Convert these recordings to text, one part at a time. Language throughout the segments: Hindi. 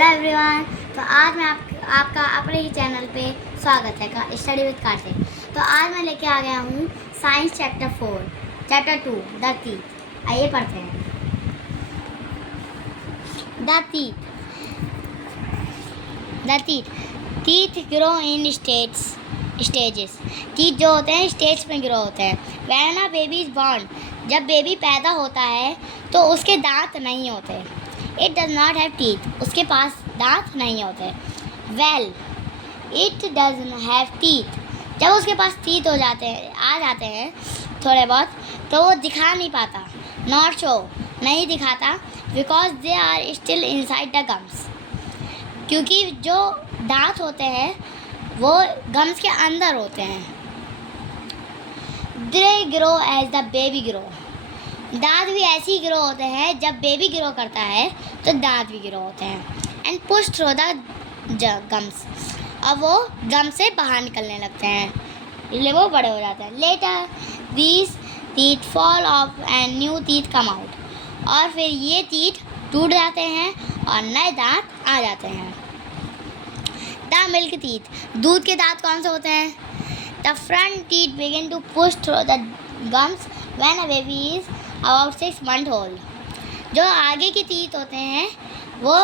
Hello everyone. तो आज मैं आपका अपने ही चैनल पे स्वागत है का स्टडी विद कार्तिक। तो आज मैं लेके आ गया हूँ साइंस चैप्टर 2 द टीथ। आइए पढ़ते हैं। The teeth grow in stages. Teeth जो होते हैं स्टेज में ग्रो होते हैं। When a baby is born, जब बेबी पैदा होता है तो उसके दांत नहीं होते। It does not have teeth, उसके पास दांत नहीं होते। Well, it does have teeth, जब उसके पास टीथ आ जाते हैं थोड़े बहुत, तो वो दिखा नहीं पाता। नॉट शो, नहीं दिखाता, because they are still inside the gums, क्योंकि जो दांत होते हैं वो गम्स के अंदर होते हैं। They grow as the baby grow, दांत भी ऐसे ही ग्रो होते हैं। जब बेबी ग्रो करता है तो दांत भी ग्रो होते हैं। And push through the gums, अब वो गम से बाहर निकलने लगते हैं, इसलिए वो बड़े हो जाते हैं। Later these teeth fall off and new teeth come out, और फिर ये टीथ टूट जाते हैं और नए दांत आ जाते हैं। द मिल्क टीथ, दूध के दांत कौन से होते हैं? The front teeth begin to push through the gums when a baby is about 6 months old। जो आगे के टीथ होते हैं वो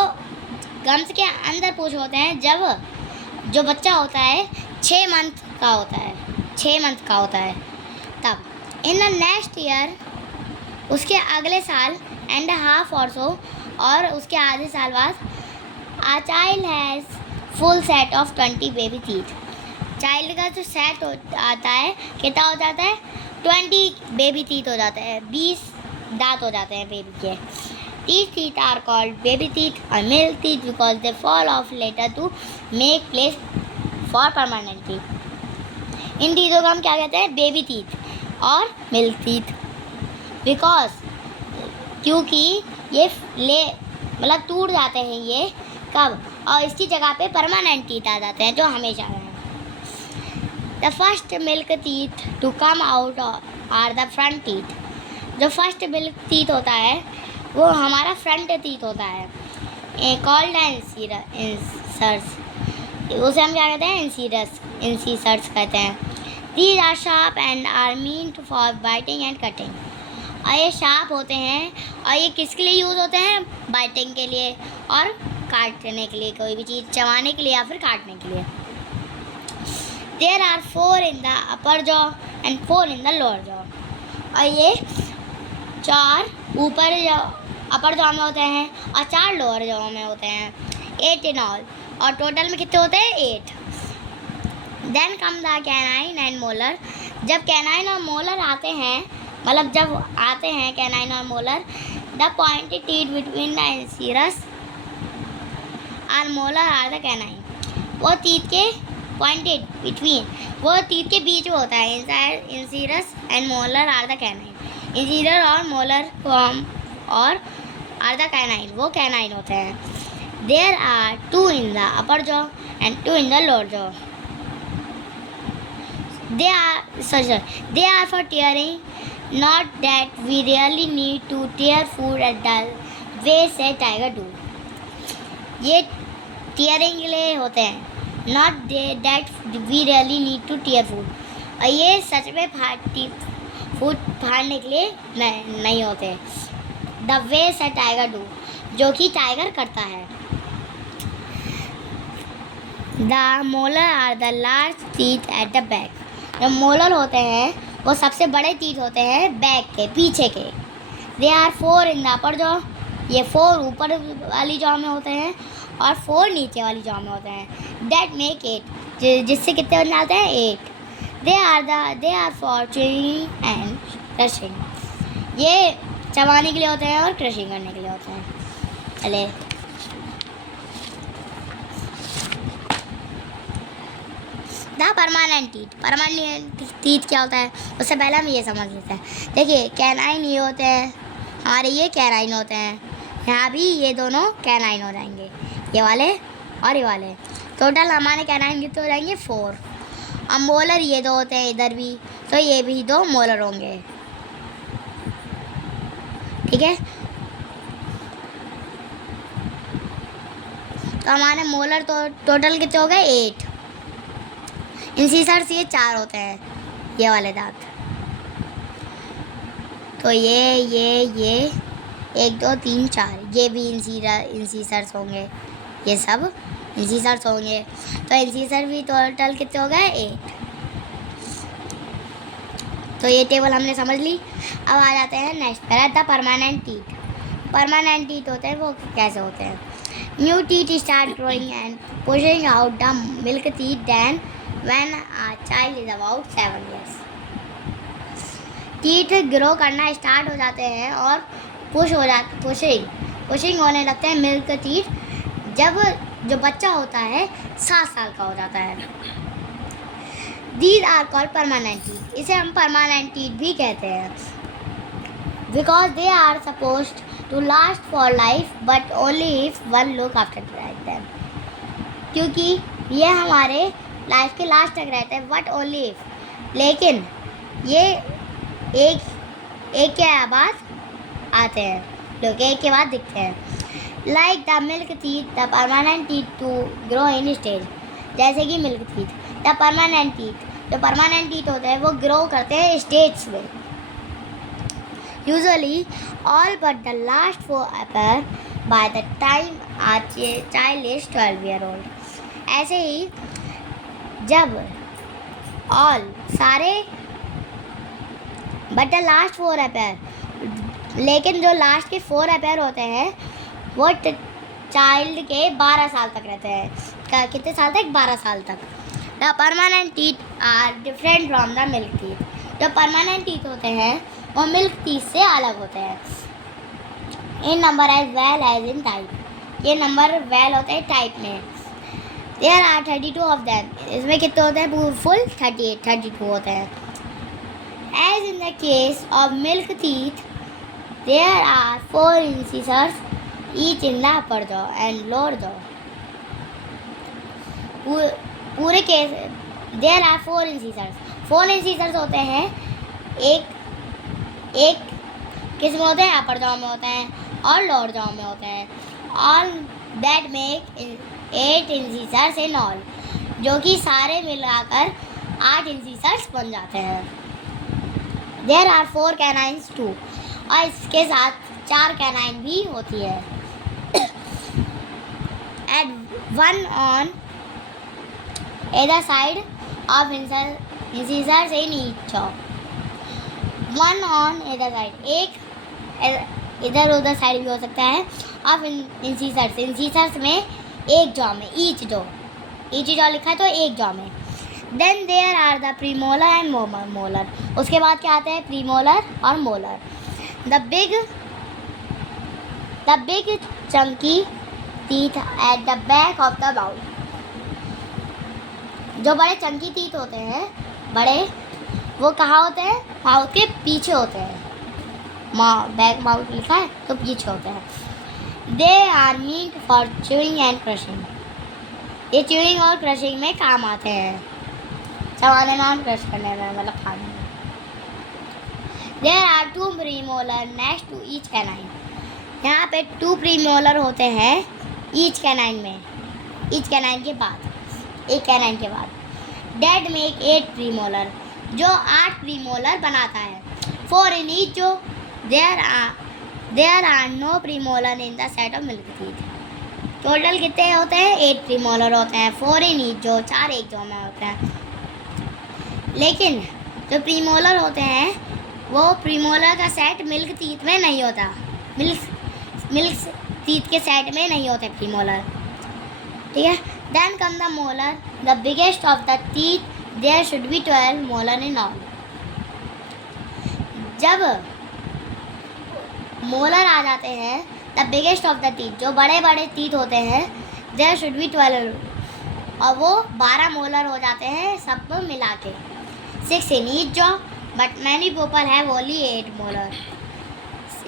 गम्स के अंदर पुश होते हैं जब जो बच्चा होता है 6 मंथ का होता है तब। इन द नेक्स्ट ईयर, उसके अगले साल, एंड हाफ और सो, और उसके आधे साल बाद, a child has full set of 20 baby teeth. Child का जो सेट आता है कितना हो जाता है? 20 बेबी टीथ हो जाते हैं, 20 दांत हो जाते हैं बेबी के। These teeth are called baby teeth or milk teeth because they fall off later to make place for permanent teeth। इन टीथों को हम क्या कहते हैं? बेबी टीथ और मिल्क टीथ। बिकॉज, क्योंकि ये मतलब टूट जाते हैं ये कब, और इसकी जगह पे परमानेंट टीथ आ जाते हैं जो हमेशा रहें। The first milk teeth to come out are the front teeth. जो फर्स्ट मिल्क टीथ होता है वो हमारा फ्रंट टीथ होता है, कॉल्ड इंसीसर्स। उसे हम क्या कहते हैं? इंसीसर्स कहते हैं। These are sharp and are mean to for biting and cutting. और ये शार्प होते हैं, और ये किसके लिए यूज़ होते हैं? बाइटिंग के लिए और काटने के लिए, कोई भी चीज़ चबाने के लिए या फिर काटने के लिए। There are 4 in the upper jaw and 4 in the lower jaw. और ये 4 ऊपर अपर जॉ में होते हैं और 4 लोअर जॉ में होते हैं। 8 इन ऑल, और टोटल में कितने होते हैं? 8। Then come the canine and molar. जब कैनाइन और मोलर आते हैं, मतलब जब आते हैं कैनाइन और molar, the pointed teeth between the incisors और मोलर आर द कैनाइन। वो टीथ के पॉइंटेड बिटवीन, वो टीथ के बीच में होता है। Incisors and molar are the canine. Incisor और मोलर को हम और आर द कैनाइन, वो कैनाइन होते हैं। There are 2 in the upper jaw and 2 in the lower jaw. They are for tearing, not that we really need to tear food at the way say tiger do. ये टीयरिंग के लिए होते हैं, not that we really need to tear food. और ये सच में फूड फाड़ने के लिए नहीं होते। The way say tiger do, जो कि टाइगर करता है। The molar are the large teeth at the back. जो मोलर होते हैं वो सबसे बड़े टीथ होते हैं बैक के, पीछे के। They are 4 in the upper jaw, ये 4 ऊपर वाली जॉ में होते हैं और 4 नीचे वाली जॉ में होते हैं। दैट मेक 8, जिससे कितने बन जाते हैं? 8। They are for chewing and crushing. ये चबाने के लिए होते हैं और क्रशिंग करने के लिए होते हैं। चले, द परमानेंट टीथ क्या होता है उससे पहले हम ये समझ लेते हैं। देखिए, कैनाइन ये होते हैं हमारे, ये कैनाइन होते हैं। यहाँ भी ये दोनों कैनाइन हो जाएंगे, ये वाले और ये वाले। टोटल हमारे कैनाइन कितने हो जाएंगे? 4। अब मोलर ये 2 होते हैं इधर भी, तो ये भी 2 मोलर होंगे। ठीक है। तो हमारे मोलर तो टोटल कितने हो गए 8। इंसीसर्स ये 4 होते हैं, ये वाले दांत। तो ये 1 2 3 4 ये भी इंसीसर्स होंगे, ये सब इंसीसर्स होंगे। तो इंसीसर भी टोटल कितने हो गए 8। तो ये टेबल हमने समझ ली। अब आ जाते हैं नेक्स्ट पर, the permanent teeth. Permanent teeth होते हैं वो कैसे होते हैं? New teeth start growing and pushing out the milk teeth then when a child is about 7 years। Teeth grow करना स्टार्ट हो जाते हैं और पुशिंग होने लगते हैं मिल्क टीथ जब जो बच्चा होता है 7 साल का हो जाता है। These are called permanent teeth। इसे हम permanent teeth भी कहते हैं, because they are supposed to last for life but only if one look after them। क्योंकि ये हमारे लाइफ के लास्ट तक रहते हैं, but only if, लेकिन ये एक के बाद आते हैं, लोग एक के बाद दिखते हैं। Like the milk teeth, the permanent teeth to grow in stage। जैसे कि milk teeth, the permanent teeth, जो परमानेंट टीथ होते हैं वो ग्रो करते हैं स्टेज में। Usually all but the last 4 appear by the time a child is 12 year old। ऐसे ही जब ऑल सारे बट द लास्ट 4 अपीयर, लेकिन जो लास्ट के 4 अपीयर होते हैं वो चाइल्ड के 12 साल तक रहते हैं। कितने साल तक? 12 साल तक। The permanent teeth are different from the milk teeth. जो परमानेंट टीथ होते हैं वो मिल्क टीथ से अलग होते हैं in number as well as in type. ये नंबर वेल होते हैं टाइप में। There are 32 of them. इसमें कितने होते हैं? फुल 32 होते हैं। As in the case of milk teeth there are 4 incisors each in the upper jaw and lower jaw. पूरे केस देयर आर 4 इंसिसर्स। 4 इंसिसर्स होते हैं, एक किस में होते हैं? अपर जॉ में होते हैं और लोअर जॉ में होते हैं। All that make 8 incisors in all, जो कि सारे मिलाकर 8 इंसिसर्स बन जाते हैं। देयर आर 4 कैनाइन्स टू, और इसके साथ 4 कैनाइन भी होती है। At 1 on either side of incisors in each jaw। 1 on either side, एक इधर उधर साइड भी हो सकता है। ऑफ इंसिसर्स में एक जॉ में, ईच जॉ लिखा है तो एक जॉ में। Then there are the premolar and molar. उसके बाद क्या आते हैं? प्रीमोलर और molar. The big chunky teeth at the back of the mouth. जो बड़े चंकी टीथ होते हैं, बड़े, वो कहाँ होते हैं? माउथ के पीछे होते हैं। बैक माउथ लिखा है तो पीछे होते हैं। They are meant for chewing and crushing. ये च्यूइंग और क्रशिंग में काम आते हैं, चबाने में और क्रश करने में, मतलब खाने में। There are 2 premolar next to each canine. यहाँ पे 2 प्रीमोलर होते हैं ईच कैनाइन में, ईच कैनाइन के बाद, एक कैनाइन के बाद। डेड मेक 8 प्रीमोलर, जो 8 प्रीमोलर बनाता है। 4 इन ईच जो there are no premolar in the set of milk teeth. Total कितने होते हैं? 8 प्रीमोलर होते हैं। 4 इन ईच जो, 4 एक जो में होते हैं। लेकिन जो प्रीमोलर होते हैं वो प्रीमोलर का सेट मिल्क टीथ में नहीं होता। मिल्क टीथ के सेट में नहीं होते प्रीमोलर, ठीक है। Then come the molar, the biggest of the teeth, there should be 12 molar in all. जब मोलर आ जाते हैं, the biggest of the teeth, जो बड़े बड़े टीथ होते हैं, देयर शुड बी 12, और वो 12 मोलर हो जाते हैं सब मिला के। 6 in each jaw, but many people have only 8 molar.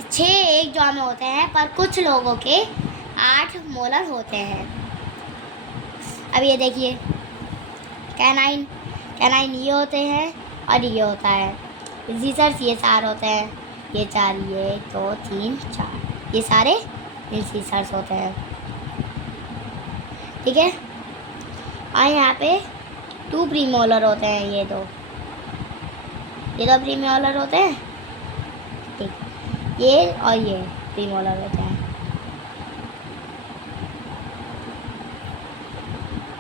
6 एक जॉ में होते हैं, पर कुछ लोगों के 8 मोलर होते हैं। अब ये देखिए, कैनाइन ये होते हैं और ये होता है। इंसिसर्स ये 4 होते हैं, ये 4, ये 1 2 3 4, ये सारे इंसिसर्स होते हैं। ठीक है। और यहाँ पे 2 प्रीमोलर होते हैं, ये दो प्रीमोलर होते हैं, ठीक, ये और ये प्रीमोलर होते हैं।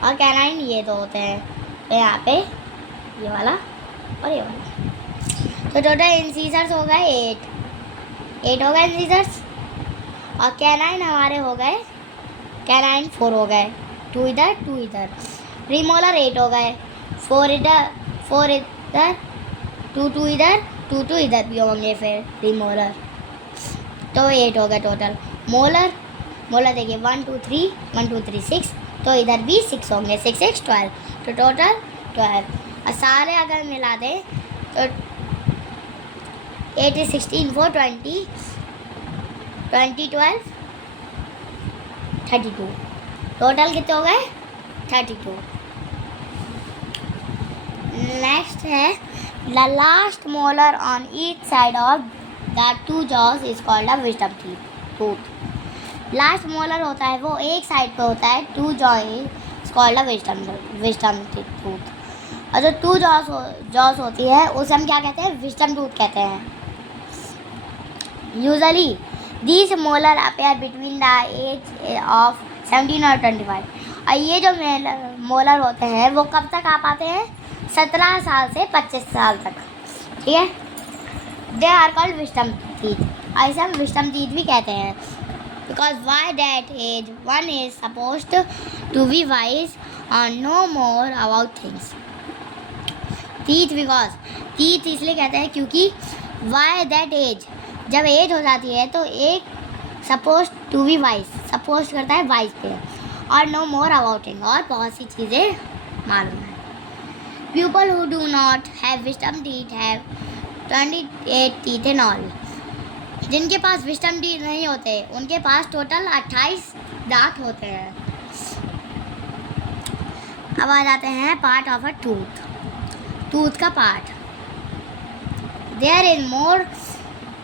और कैनाइन ये दो होते हैं, तो यहाँ पे ये वाला और ये वाला। तो टोटल इंसीजर्स हो गए 8 हो गए इंसीजर्स। और कैनाइन हमारे हो गए, कैनाइन 4 हो गए, 2 इधर 2 इधर। प्रीमोलर 8 हो गए, 4 इधर 2 इधर 2 इधर भी होंगे फिर प्रीमोलर, तो 8 हो गए टोटल। मोलर देखिए 1 2 3 6, तो इधर भी 6 होंगे, 6 6 12, तो टोटल 12। और सारे अगर मिला दें तो 8 16 4 20 12 32, टोटल कितने हो गए 32। नेक्स्ट है the last molar on each side of the 2 jaws is called a wisdom tooth. Last molar होता है वो एक साइड पे होता है, 2 jaw is called a wisdom tooth. और जो 2 जॉज होती है उसे हम क्या कहते हैं, विजडम टूथ कहते हैं। Usually these molar appear between the age of 17 और 25। और ये जो मोलर होते हैं वो कब तक आ पाते हैं, 17 साल से 25 साल तक, ठीक है। They are called wisdom teeth, ऐसे हम विजडम टीथ भी कहते हैं। Because why that age one is supposed to be wise और know more about things. Teeth because teeth इसलिए कहते हैं क्योंकि वाई दैट एज, जब एज हो जाती है तो एक suppose to be wise, suppose करता है वाइज पे, और नो मोर अबाउट थिंग, और बहुत सी चीज़ें मालूम है। People who do not have wisdom teeth have 28 teeth in all. जिनके पास विजडम टीथ नहीं होते उनके पास टोटल 28 दांत होते हैं। अब आ जाते हैं पार्ट ऑफ अ टूथ का part. There is more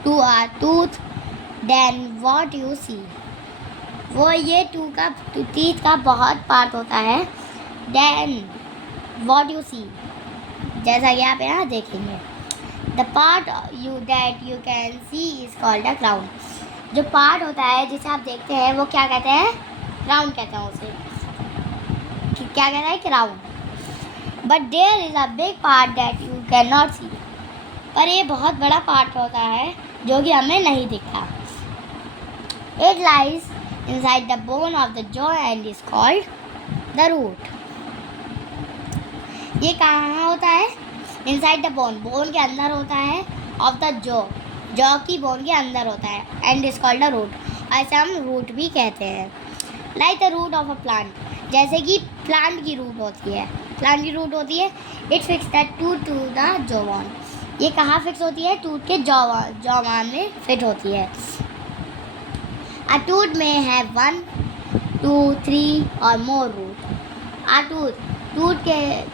to a tooth than what you see. वो ये टीथ का बहुत पार्ट होता है, देन व्हाट यू सी, जैसा कि आप यहाँ देखेंगे। The part that you can see is called a crown. जो पार्ट होता है जिसे आप देखते हैं वो क्या कहते हैं, क्राउन कहते हैं उसे। क्या कहता है, crown. But there is a big part that you can not see. पर ये बहुत बड़ा पार्ट होता है जो कि हमें नहीं दिखता। It lies inside the bone of the jaw and is called the root. ये कहाँ होता है, इनसाइड द बोन, बोन के अंदर होता है, ऑफ द जॉ की बोन के अंदर होता है, and is called the root, ऐसे हम रूट भी कहते हैं। Like the root of a plant, जैसे कि प्लांट की रूट होती है, it fix the tooth to the jaw. ये कहाँ फिक्स होती है, टूथ के जॉ में फिट होती है। अ टूथ में है 1 2 3 और मोर रूट। अ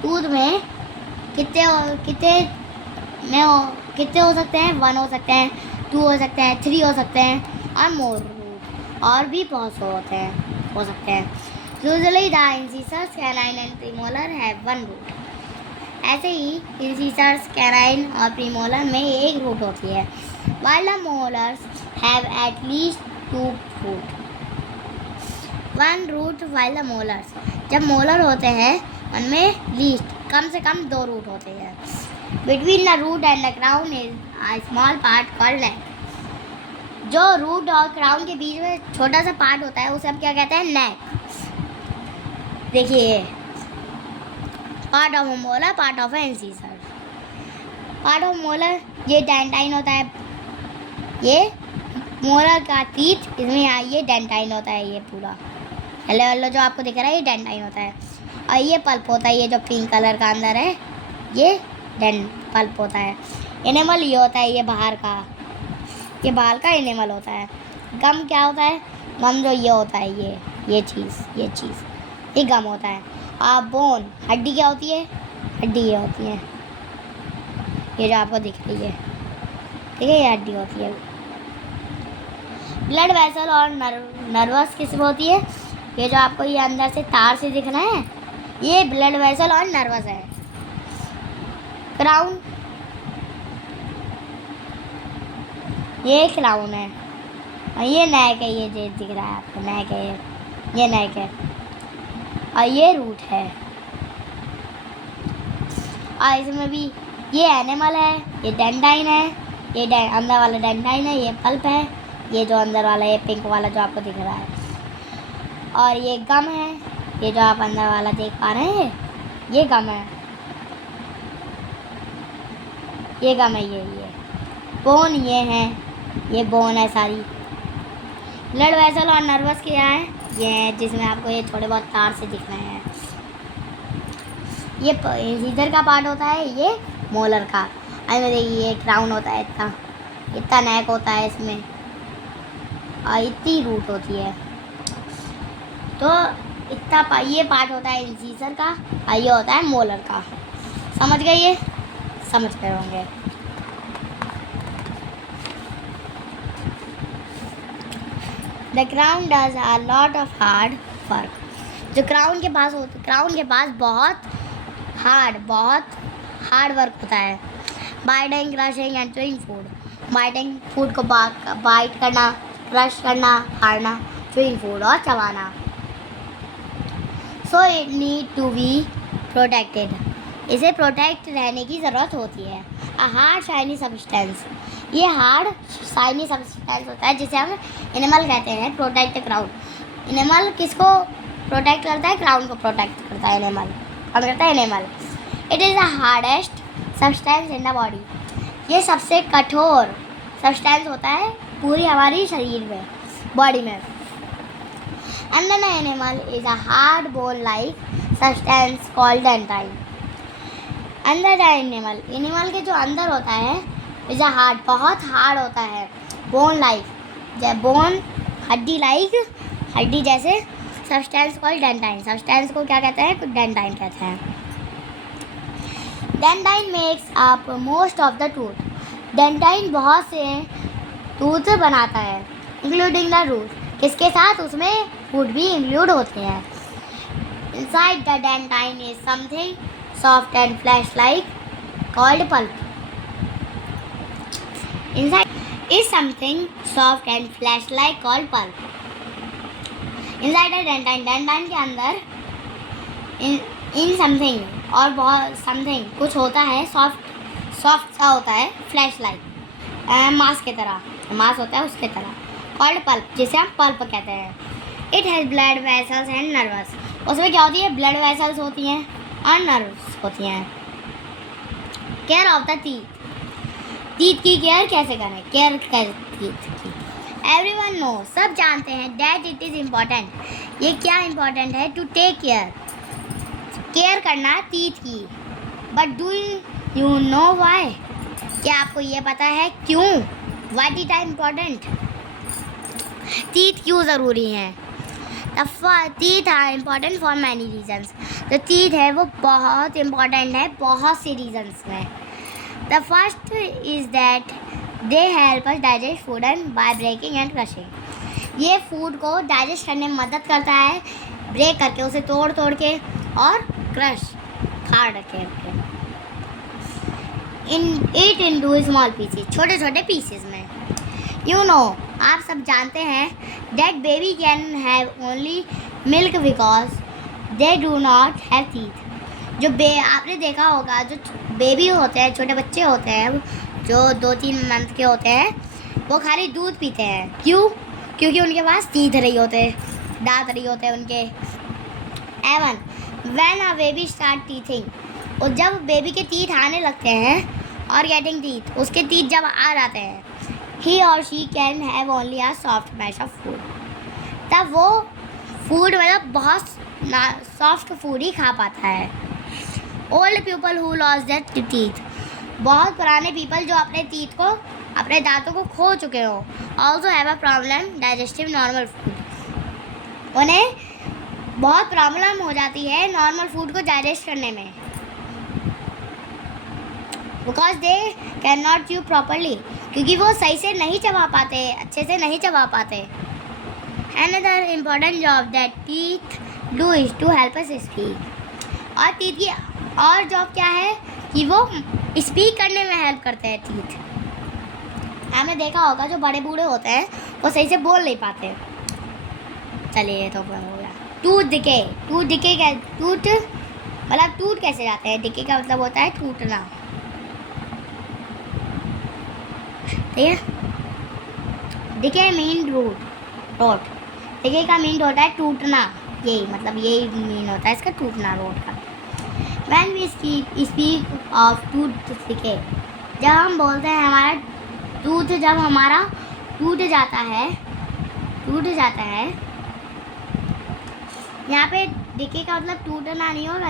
टूथ में कितने हो सकते हैं, 1 हो सकते हैं, 2 हो सकते हैं, 3 हो सकते हैं, और मोर रूट और भी बहुत से हो सकते हैं। Usually the incisors canine and premolar have 1 root. ऐसे ही इंसिसर्स कैनाइन और प्रीमोलर में एक रूट होती है, while the molars have at least 2 root, 1 root while the molars, जब मोलर होते हैं उनमें लीस्ट कम से कम 2 रूट होते हैं। Between the root and the crown is a small part called neck. जो रूट और क्राउन के बीच में छोटा सा पार्ट होता है उसे हम क्या कहते हैं, नेक। देखिए, part of molar, part of incisor. Part of molar ये डेंटाइन होता है, ये मोलर का टीथ, इसमें यहाँ ये डेंटाइन होता है, ये पूरा येलो जो आपको दिख रहा है ये डेंटाइन होता है। और ये पल्प होता है, ये जो पिंक कलर का अंदर है ये पल्प होता है। एनिमल ये होता है, ये बाहर का, ये बाहर का एनिमल होता है। गम क्या होता है, गम जो ये होता है, ये चीज़ ये गम होता है। और बोन, हड्डी क्या होती है, हड्डी ये होती है, ये जो आपको दिख रही है, ठीक है, ये हड्डी होती है। ब्लड वेसल और नर्वस किस में होती है, ये जो आपको ये अंदर से तार से दिख रहे हैं, ये ब्लड वेसल और नर्वस है। क्राउन, ये क्राउन है और ये नेक है, ये जो दिख रहा है आपको नेक है, ये नेक है और ये रूट है। और इसमें भी ये एनिमल है, ये डेंडाइन है, ये अंदर वाला डेंडाइन है, ये पल्प है, ये जो अंदर वाला ये पिंक वाला जो आपको दिख रहा है, और ये गम है, ये जो आप अंदर वाला देख पा रहे हैं ये गम है, ये गम है, ये बोन ये है, ये बोन है सारी। ब्लड वेसल और नर्वस क्या है, ये है जिसमें आपको ये थोड़े बहुत तार से दिख रहे हैं। ये इधर का पार्ट होता है, ये मोलर का। अरे देखिए ये क्राउन होता है, इतना नेक होता है इसमें और इतनी रूट होती है। तो इतना ये पार्ट होता है इंसीजर का और ये होता है मोलर का। समझ गए? ये समझ गए होंगे। The crown does a lot of hard work. जो क्राउन के पास बहुत हार्ड वर्क होता है। Biting, crushing and chewing food. Biting, food को बाइट करना, क्रश करना, फाड़ना, चूइंग फूड और चबाना। So it need to be protected. इसे प्रोटेक्ट रहने की ज़रूरत होती है। अ हार्ड शाइनी सब्सटेंस, ये हार्ड शाइनी सब्सटेंस होता है जिसे हम एनिमल कहते हैं। प्रोटेक्ट द क्राउन, एनिमल किसको प्रोटेक्ट करता है? क्राउन को प्रोटेक्ट करता है एनिमल। कौन करता है? Animal. It is the hardest substance in the body, ये सबसे कठोर सब्सटेंस होता है पूरी हमारी शरीर में, बॉडी में। अंदर the animal is a hard bone like substance called dentine. अंदर द एनिमल के जो अंदर होता है इज़ हार्ड, बहुत हार्ड होता है। बोन लाइक, बोन हड्डी लाइक, हड्डी जैसे सब्सटेंस कॉल्ड डेंटाइन। सब्सटेंस को क्या कहते हैं? डेंटाइन कहते हैं। Dentine makes up most of the tooth. Dentine बहुत से टूथ बनाता है, इंक्लूडिंग द रूट। किसके साथ? उसमें रूट भी इंक्लूड होते हैं। Inside the dentine is something soft and flesh like called pulp. Inside is something soft and flesh like called pulp. Inside the dentine के अंदर in something और बहुत something कुछ होता है, soft सा होता है, flesh like मांस की तरह, मांस होता है उसके तरह, called pulp, जिसे हम pulp कहते हैं। It has blood vessels and nerves. उसमें क्या होती है? blood vessels होती हैं और नर्व्स होती हैं। केयर ऑफ द टीथ की केयर कैसे करें? केयर कर टीथ की। एवरीवन नो, सब जानते हैं दैट इट इज़ इम्पॉर्टेंट। ये क्या इम्पॉर्टेंट है? टू टेक केयर करना टीथ की। But do you know why? क्या आपको ये पता है क्यों? What it are important? Teeth क्यों ज़रूरी हैं? Teeth are important for many reasons. जो टीथ है वो बहुत इम्पॉर्टेंट है बहुत सी रीजन्स में। The first is that they help us digest food and by breaking and crushing. ये फूड को डाइजेस्ट करने में मदद करता है, ब्रेक करके, उसे तोड़ के और क्रश फाड़ के इट इनटू स्मॉल पीसेस, छोटे छोटे पीसेस में। यू नो, आप सब जानते हैं that baby can have only milk because they do not have teeth. जो आपने देखा होगा, जो बेबी होते हैं, छोटे बच्चे होते हैं जो 2-3 मंथ के होते हैं, वो खाली दूध पीते हैं। क्यों? क्योंकि उनके पास टीथ नहीं होते, दांत नहीं होते उनके। Even when a baby start teething, और जब बेबी के टीथ आने लगते हैं और गेटिंग टीथ, उसके टीथ जब आ जाते हैं, he or she can have only a soft mash of food. तब वो फूड मतलब बहुत सॉफ्ट फूड ही खा पाता है। Old people who lost their teeth, बहुत पुराने पीपल जो अपने टीथ को, अपने दांतों को खो चुके हो, also have a problem digestive normal food. उन्हें बहुत प्रॉब्लम हो जाती है नॉर्मल फूड को डाइजेस्ट करने में, because they can not chew properly, क्योंकि वो सही से नहीं चबा पाते, अच्छे से नहीं चबा पाते। Another important job that teeth do is to help us speak. और टीथ की और जॉब क्या है कि वो स्पीक करने में हेल्प करते हैं टीथ। आपने देखा होगा जो बड़े बूढ़े होते हैं वो सही से बोल नहीं पाते। चलिए ये तो हो गया। Tooth decay. टूथ डिके क्या? टूथ मतलब टूट कैसे जाते हैं? डिके का मतलब होता है टूटना, ठीक है। Decay mean rot. डिके का मीन होता है टूटना, यही मतलब यही मीन होता है इसका, टूटना, रोट का। When we speak of tooth decay, जब हम बोलते हैं हमारा टूथ जब हमारा टूट जाता है, यहाँ पे डिके का मतलब टूटना नहीं होगा,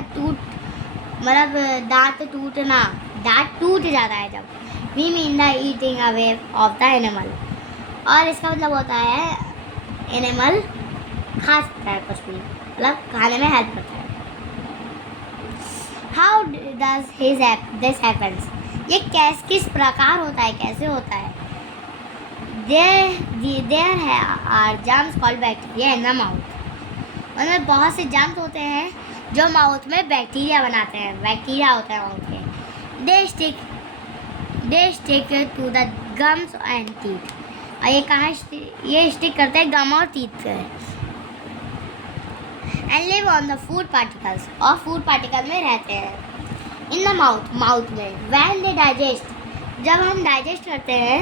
मतलब दांत टूटना, दांत टूट जाता है जब। We mean the eating away of the enamel, और इसका मतलब होता है एनिमल खा सकता है कुछ भी, मतलब खाने में हेल्प करता है। हाउ डज दिस हैपन्स, ये किस प्रकार होता है, कैसे होता है? There are germs called bacteria in the mouth, उनमें बहुत से जर्म्स होते हैं जो माउथ में बैक्टीरिया बनाते हैं, बैक्टीरिया होता है माउथ में। They stick to the gums and teeth, और ये स्टिक करते हैं गम और टीथ पे। And live on the food particles, और फूड पार्टिकल में रहते हैं। इन द माउथ में। व्हेन दे डाइजेस्ट, जब हम डाइजेस्ट करते हैं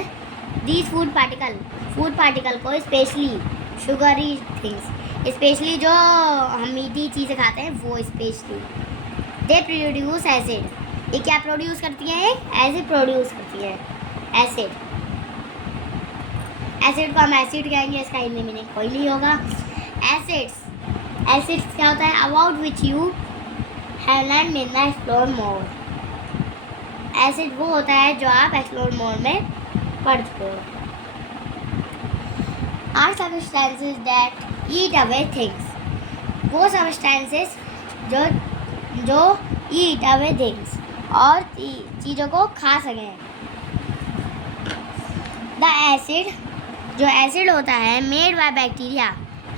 दीज फूड पार्टिकल को, स्पेशली शुगरी थिंग्स, स्पेशली जो हम मीठी चीज़ें खाते हैं वो, स्पेशली दे प्रोड्यूस एसिड। ये क्या प्रोड्यूस करती हैं? एसिड प्रोड्यूस करती है, एसिड को हम एसिड कहेंगे, इसका हिंदी मीनिंग कोई नहीं होगा। एसिड्स क्या होता है? About which you have learn in the explore mode. Acid वो होता है जो आप एक्सप्लोर मोड में पढ़ चुके हो। Are substances that eat away things, वो सबस्टेंसेस जो ईट अवे थिंग्स, और चीज़ों को खा सकें। द एसिड, जो एसिड होता है मेड बाय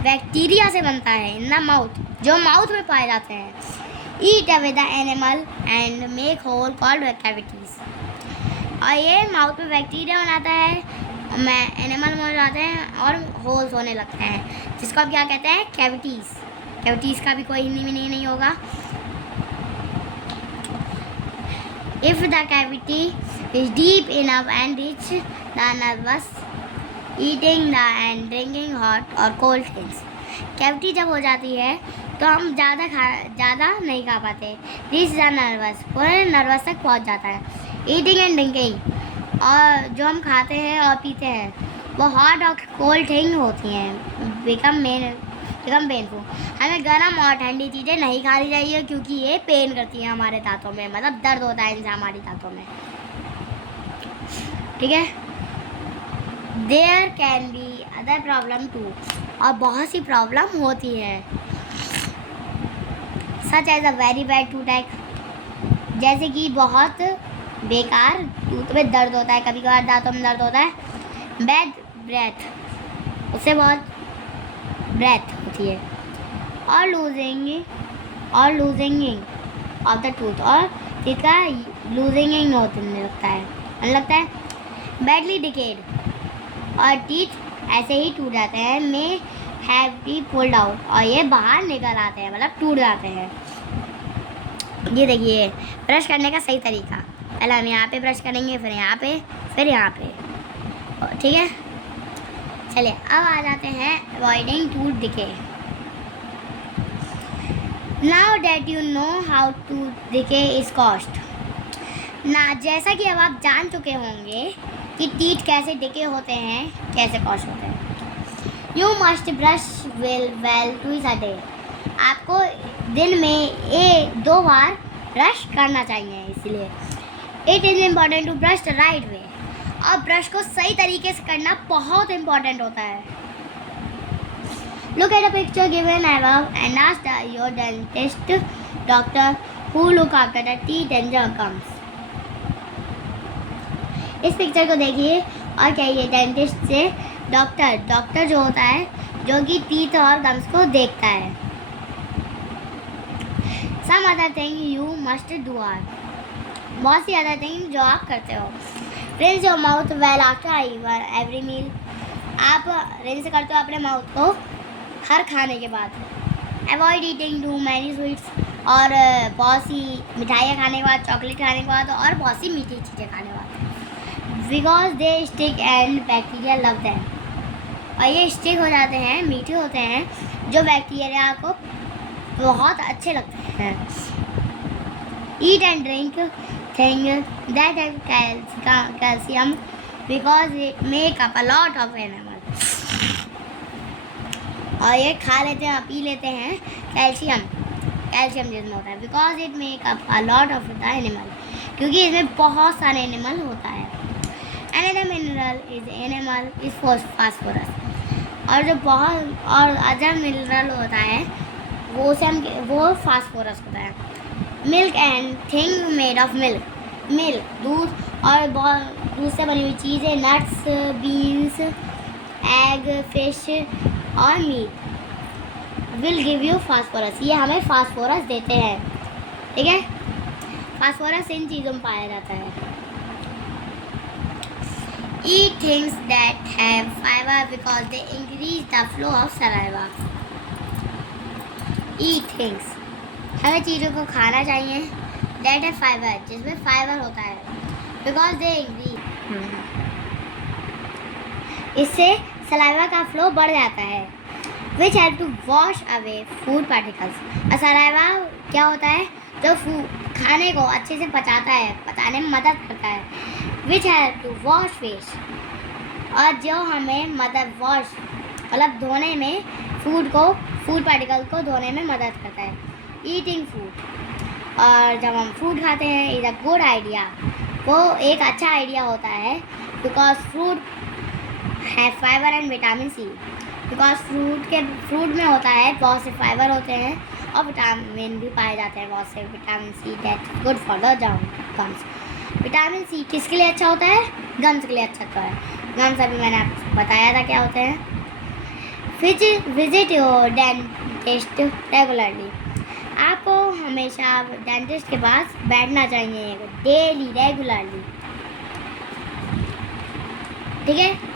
बैक्टीरिया से बनता है। इन द माउथ, जो माउथ में पाए जाते हैं। Eat away the enamel and make hole called cavities, और ये माउथ में बैक्टीरिया बनाता है, एनिमल मर जाते हैं और होल्स होने लगते हैं, जिसको आप क्या कहते हैं? कैविटीज का भी कोई हिंदी में नहीं होगा। If the cavity is deep enough and rich the nervous eating the end drinking hot और कोल्ड थिंग्स। कैविटी जब हो जाती है तो हम ज़्यादा नहीं खा पाते। रिच द नर्वस, पूरे नर्वस तक पहुंच जाता है। ईटिंग एंड ड्रिंकिंग, और जो हम खाते हैं और पीते हैं वो हॉट और कोल्ड थिंग होती हैं, बिकम पेनफुल। हमें गर्म और ठंडी चीज़ें नहीं खानी चाहिए क्योंकि ये पेन करती हैं हमारे दांतों में, मतलब दर्द होता है इनसे हमारी दांतों में, ठीक है। There can be other problem too, और बहुत सी प्रॉब्लम होती है, such as a very bad tooth, जैसे कि बहुत बेकार टूथ में दर्द होता है, कभी कभार दांतों में दर्द होता है। बैड ब्रेथ, उससे बहुत ब्रेथ होती है। और लूजिंग ऑफ द टूथ, और टीथ का लूजिंग होने लगता है। बैडली डिकेड, और टीथ ऐसे ही टूट जाते हैं। May have be pulled out, और ये बाहर निकल आते हैं, मतलब टूट जाते हैं। ये देखिए ब्रश करने का सही तरीका, पहले हम यहाँ पे ब्रश करेंगे, फिर यहाँ पे, फिर यहाँ पे, ठीक है। चलिए अब आ जाते हैं avoiding tooth decay. Now that you know how tooth decay is caused ना, जैसा कि अब आप जान चुके होंगे कि टीथ कैसे डिके होते हैं, कैसे कॉस्ट होते हैं। You must brush well twice a day, आपको दिन में 2 बार ब्रश करना चाहिए, इसलिए it is important to brush the right way, और ब्रश को सही तरीके से करना बहुत इम्पॉर्टेंट होता है। Look at a picture given above and ask your dentist doctor who look after the teeth and gums. इस पिक्चर को देखिए और कहिए डेंटिस्ट से, डॉक्टर जो होता है जो कि टीथ और गम्स को देखता है। Some other thing you must do are, बहुत सी अदर थिंग जो आप करते हो। Rinse your mouth well after every meal, आप रिंस करते हो अपने माउथ को हर खाने के बाद। Avoid eating too many sweets, और बहुत सी मिठाइयाँ खाने के बाद, चॉकलेट खाने के बाद और बहुत सी मीठी चीज़ें खाने के बाद। Because they stick and bacteria love them, और ये स्टिक हो जाते हैं, मीठे होते हैं, जो बैक्टीरिया को बहुत अच्छे लगते हैं। Eat and drink thing that have calcium because it make up a lot of animal, और ये खा लेते हैं, पी लेते हैं कैल्शियम जिसमें होता है। Because it make up a lot of the animal, क्योंकि इसमें बहुत सारे एनिमल होता है। अनदर मिनरल इज फास्फोरस, और जो बहुत और अदर मिनरल होता है वो फास्फोरस होता है। Milk and thing made of milk, दूध और बहुत दूध से बनी हुई चीज़ें, नट्स, बीन्स, एग, फिश और meat will give you phosphorus, ये हमें फास्फोरस देते हैं। ठीक है, फास्फोरस इन चीज़ों में पाया जाता है। Eat things that have fibre because they increase the flow of saliva. Eat things, हमें चीज़ों को खाना चाहिए दैट है फाइबर, जिसमें फाइबर होता है। बिकॉज दे इंक्रीज, इससे सलाइवा का फ्लो बढ़ जाता है। Which help to wash away food particles, saliva क्या होता है, जो खाने को अच्छे से पचाता है, पचाने में मदद करता है। Which help to wash fish, और जो हमें मदद वॉश मतलब धोने में फूड पार्टिकल को धोने में मदद करता है। ईटिंग फूड, और जब हम फूड खाते हैं इज अ गुड आइडिया, वो एक अच्छा आइडिया होता है। बिकॉज फ्रूट है fibre and vitamin C, because fruit में होता है बहुत से फाइबर होते हैं और विटामिन भी पाए जाते हैं, बहुत से vitamin C that good for the gums. Vitamin C किसके लिए अच्छा होता है, गम्स के लिए अच्छा होता है। गम्स अभी मैंने आपको बताया था क्या होते हैं। विजिट योर डेंटिस्ट रेगुलरली, आपको हमेशा डेंटिस्ट के पास बैठना चाहिए डेली रेगुलरली। ठीक है।